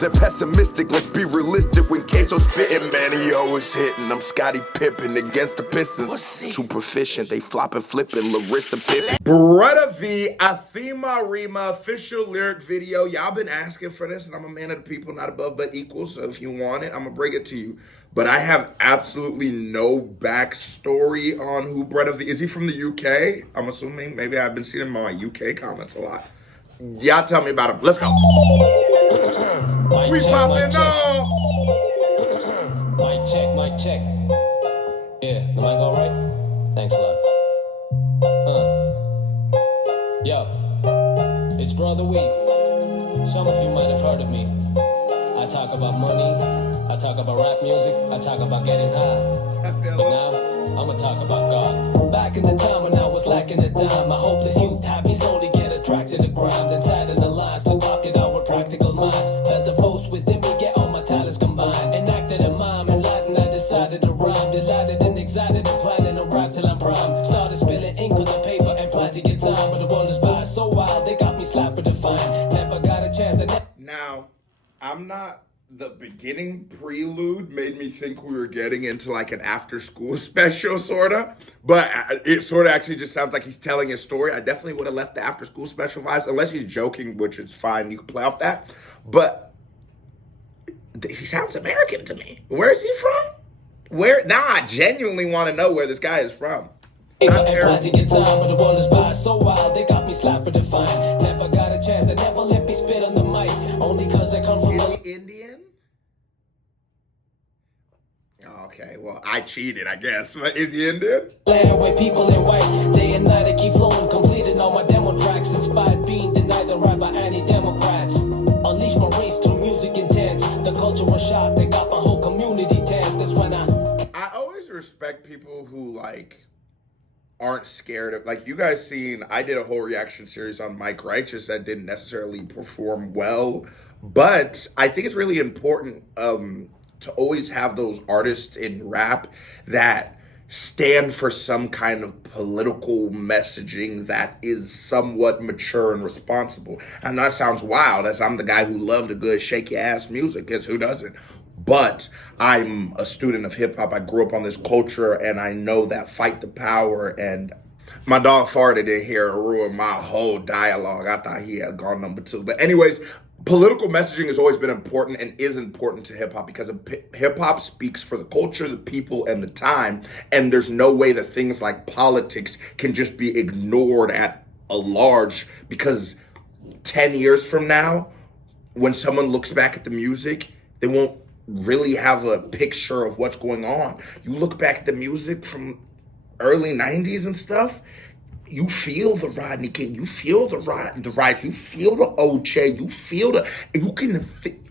They're pessimistic, let's be realistic. When Queso's spitting, man, he always hitting. I'm Scottie Pippen against the Pistons. Too proficient, they flopping, flipping, Larissa Pippen. Brodha v. Aathma Raama official lyric video. Y'all been asking for this, and I'm a man of the people, not above but equal. So if you want it, I'm gonna bring it to you. But I have absolutely no backstory on who Brodha v. Is he from the UK? I'm assuming. Maybe I've been seeing him on my UK comments a lot. Y'all tell me about him. Let's go. We popping off. Mic check. Yeah, the mic all right? Thanks a lot. Yo, it's Brodha Week. Some of you might have heard of me. I talk about money, I talk about rap music, I talk about getting high. But now, I'ma talk about God. Back in the time when I was lacking a dime, my hopeless youth happy slowly get attracted to crime. Then sat in the lines to talk it out with practical minds. Felt the force within me, get all my talents combined. Enacted a mime, and Latin I decided to rhyme. Delighted and excited and planning a rap till I'm prime. Started spilling ink on the paper and planned to get time. But the world is by so wild, they got me slapped with a fine. Never got a chance to... Now, I'm not... The beginning prelude made me think we were getting into like an after-school special, sort of. But it sort of actually just sounds like he's telling his story. I definitely would have left the after-school special vibes, unless he's joking, which is fine. You can play off that. But he sounds American to me. Where is he from? Now I genuinely want to know where this guy is from. Not terrible. To get time, but the world is by so wild, they got me slapped with a fine. Never got a chance, they never let me spit on the mic. Only cause I come from... Is he Indian? Okay, well, I cheated, I guess. But is he Indian? Land where people in white, day and night I keep flowing, completing all my demo tracks, inspired being denied the right by anti-democrats. Unleash my race to music intense. The culture was shocked, they got my whole community tense. That's when I always respect people who like aren't scared of, like, you guys seen, I did a whole reaction series on Mike Righteous that didn't necessarily perform well, but I think it's really important to always have those artists in rap that stand for some kind of political messaging that is somewhat mature and responsible. And that sounds wild, as I'm the guy who loved a good shaky ass music, because who doesn't? But I'm a student of hip hop. I grew up on this culture, and I know that fight the power. And my dog farted in here and ruined my whole dialogue. I thought he had gone number 2. But anyways, political messaging has always been important and is important to hip hop, because hip hop speaks for the culture, the people, and the time. And there's no way that things like politics can just be ignored at a large, because 10 years from now, when someone looks back at the music, they won't really have a picture of what's going on. You look back at the music from early 90s and stuff, you feel the Rodney King, you feel the riots, you feel the OJ, you feel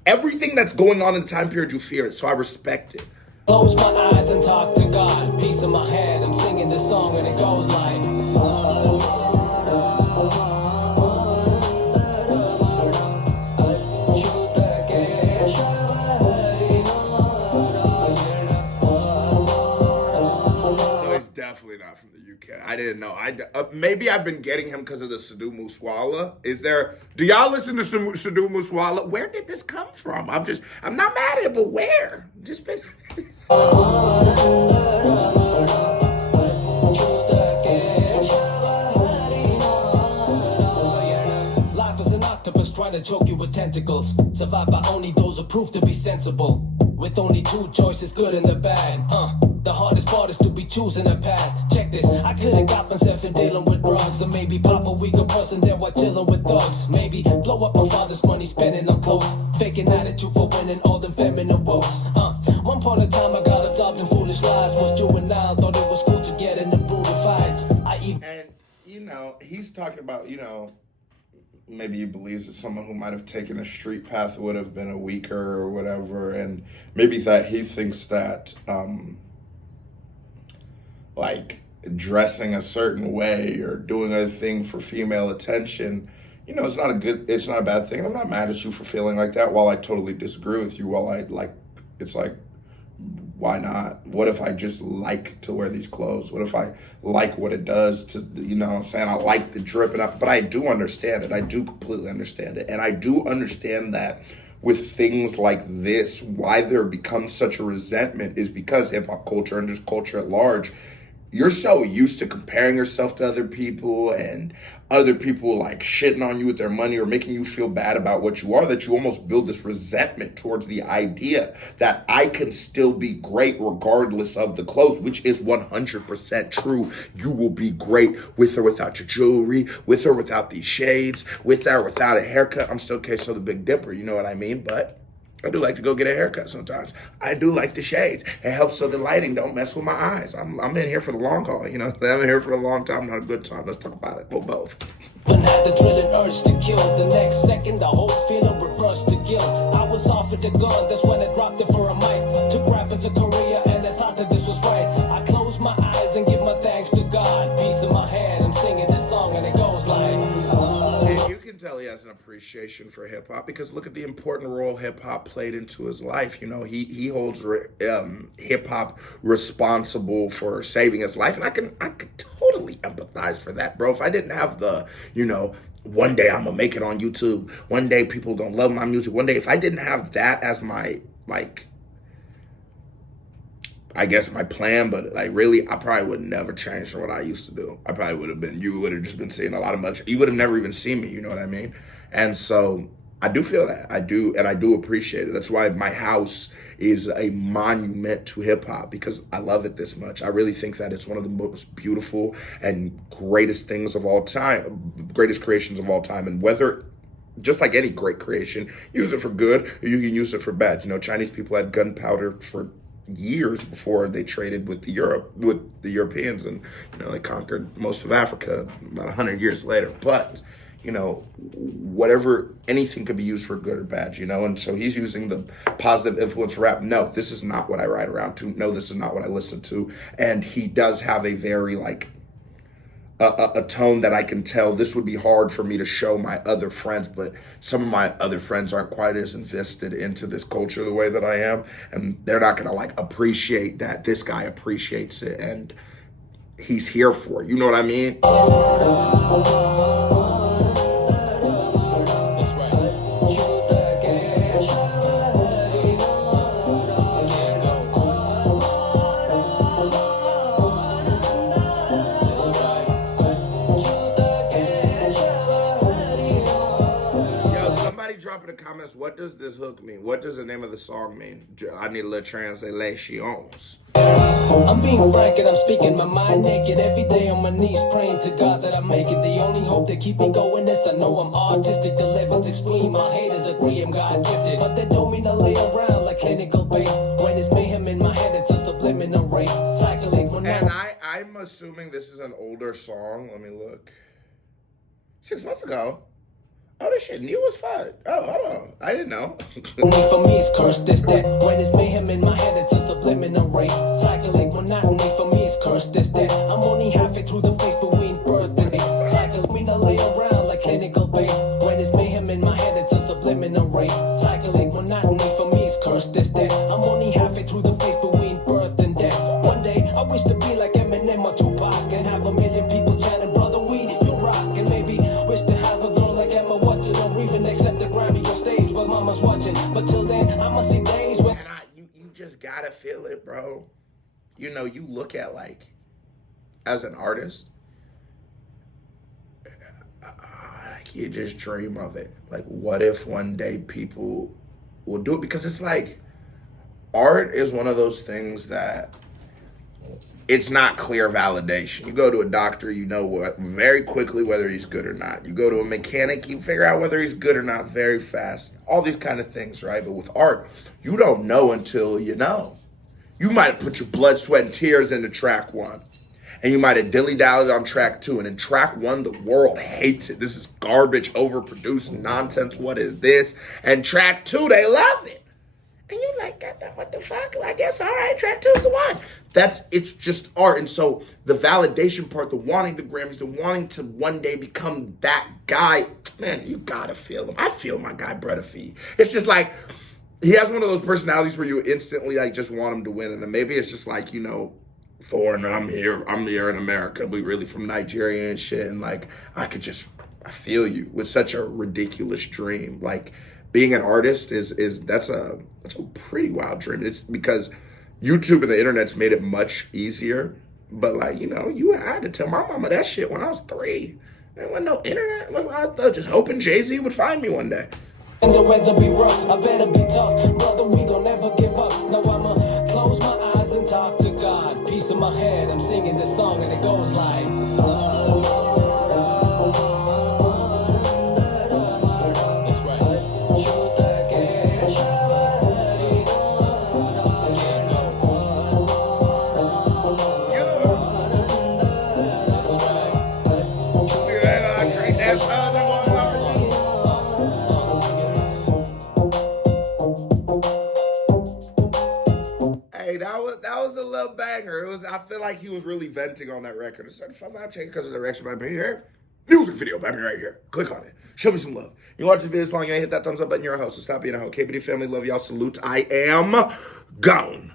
everything that's going on in the time period, you feel it. So I respect it. Close my eyes and talk to God. Peace in my head, I'm singing this song and it goes like... Definitely not from the UK. I didn't know. Maybe I've been getting him because of the Sidhu Moosewala. Do y'all listen to Sidhu Moosewala? Where did this come from? I'm not mad at it, but where? Just been... Life is an octopus trying to choke you with tentacles. Survived by only those who prove to be sensible. With only 2 choices, good and the bad. The hardest part is to be choosing a path. Check this, I could've got myself in dealing with drugs. Or maybe pop a weaker person there while chilling with thugs. Maybe blow up my father's money spending on clothes. Faking attitude for winning all them feminine woes. One point in time I got up in foolish lies. Was juvenile, thought it was cool to get into brutal fights. And, he's talking about, maybe he believes that someone who might have taken a street path would have been a weaker or whatever, and maybe that he thinks that like dressing a certain way or doing a thing for female attention, it's not a bad thing. I'm not mad at you for feeling like that. While I totally disagree with you, it's like, why not? What if I just like to wear these clothes? What if I like what it does to, I'm saying? I like the drip, but I do understand it. I do completely understand it. And I do understand that with things like this, why there becomes such a resentment is because hip hop culture and just culture at large, you're so used to comparing yourself to other people and other people like shitting on you with their money or making you feel bad about what you are, that you almost build this resentment towards the idea that I can still be great regardless of the clothes, which is 100% true. You will be great with or without your jewelry, with or without these shades, with or without a haircut. I'm still Queso the Big Dipper, you know what I mean? But I do like to go get a haircut sometimes. I do like the shades. It helps so the lighting don't mess with my eyes. I'm in here for the long haul, you know. I'm in here for a long time, not a good time. Let's talk about it. We'll both. When had the drilling urge to kill, the next second the whole feeling reversed to guilt. I was offered the gun, that's when I dropped it for a mic. Took rap as a career and I thought that this was right. I closed my eyes and give my thanks to God. Peace in my head, I'm singing this song and it goes like... And you can tell he has an appreciation for hip hop because look at the important role hip hop played into his life. You know, he holds hip hop responsible for saving his life, and I can totally empathize for that, bro. If I didn't have the, you know, one day I'm gonna make it on YouTube, one day people gonna love my music, one day, if I didn't have that as my, like, I guess my plan, but like really, I probably would never change from what I used to do. I probably would have been, you would have just been seeing a lot of much, you would have never even seen me, you know what I mean? And so I do feel that, I do, and I do appreciate it. That's why my house is a monument to hip hop, because I love it this much. I really think that it's one of the most beautiful and greatest things of all time, greatest creations of all time. And whether, just like any great creation, use it for good or you can use it for bad. You know, Chinese people had gunpowder for years before they traded with the Europeans, and you know, they conquered most of Africa about 100 years later. But you know, whatever, anything could be used for good or bad, you know? And so he's using the positive influence rap. No, this is not what I ride around to. No, this is not what I listen to. And he does have a very like a tone that I can tell this would be hard for me to show my other friends, but some of my other friends aren't quite as invested into this culture the way that I am, and they're not gonna like appreciate that this guy appreciates it and he's here for it. You know what I mean? Drop in the comments, what does this hook mean? What does the name of the song mean? I need a little translations. I'm being frank and I'm speaking my mind naked. Every day on my knees praying to God that I make it. The only hope that keep me going is I know I'm artistic. The level's extreme, my haters agree I'm God gifted, but that don't mean I lay around like clinical bait. When it's mayhem in my head, it's a subliminal rate. Cycling when and I'm assuming this is an older song. Let me look. 6 months ago. Oh, this shit new as fuck. Oh, hold on. I didn't know. Only for me is cursed is that. When it's mayhem in my head, it's a subliminal rate. Cycling monotony for me is cursed is that. I'm only halfway through the phase between birth and age. Cycling, we not lay around like clinical bait. When it's mayhem in my head, it's a subliminal rate. Cycling monotony for me is cursed is that. I'm only halfway through the phase between birth and death. One day, I wish to be like Eminem or Tupac and have a million people chanting, brother, we, you rock. And maybe wish to have a girl like Emma Watson, or even accept the Grammy on stage while mama's watching. But till then, I'ma see days when... And you just gotta feel it, bro. You know, you look at, like, as an artist, you just dream of it. Like, what if one day people will do it? Because it's like, art is one of those things that it's not clear validation. You go to a doctor, you know what very quickly whether he's good or not. You go to a mechanic, you figure out whether he's good or not very fast. All these kind of things, right? But with art, you don't know until you know. You might have put your blood, sweat, and tears into track one. And you might have dilly-dallied on track two. And in track one, the world hates it. This is garbage, overproduced nonsense. What is this? And track two, they love it. And you're like, God, what the fuck? I guess, all right, track two's the one. It's just art. And so the validation part, the wanting the Grammys, the wanting to one day become that guy, man, you gotta feel him. I feel my guy, Brodha. It's just like, he has one of those personalities where you instantly like just want him to win. And then maybe it's just like, you know, foreigner, I'm here in America. We really from Nigeria and shit. And like, I feel you with such a ridiculous dream. Like, being an artist is that's a pretty wild dream. It's because YouTube and the internet's made it much easier. But like, you know, I had to tell my mama that shit when I was 3. There wasn't no internet. I was just hoping Jay-Z would find me one day. And the weather be rough, I better be tough. Brother, we gon' never give up. Now I'ma close my eyes and talk to God. Peace in my head, I'm singing this song and it goes like that's right. Hey, that was a little banger. I feel like he was really venting on that record. A certified vibe check because of the direction baby here. Music video, baby, right here. Click on it. Show me some love. You watch this video as long as you ain't hit that thumbs up button, you're a host. So stop being a hoe. KBD family, love y'all. Salute. I am gone.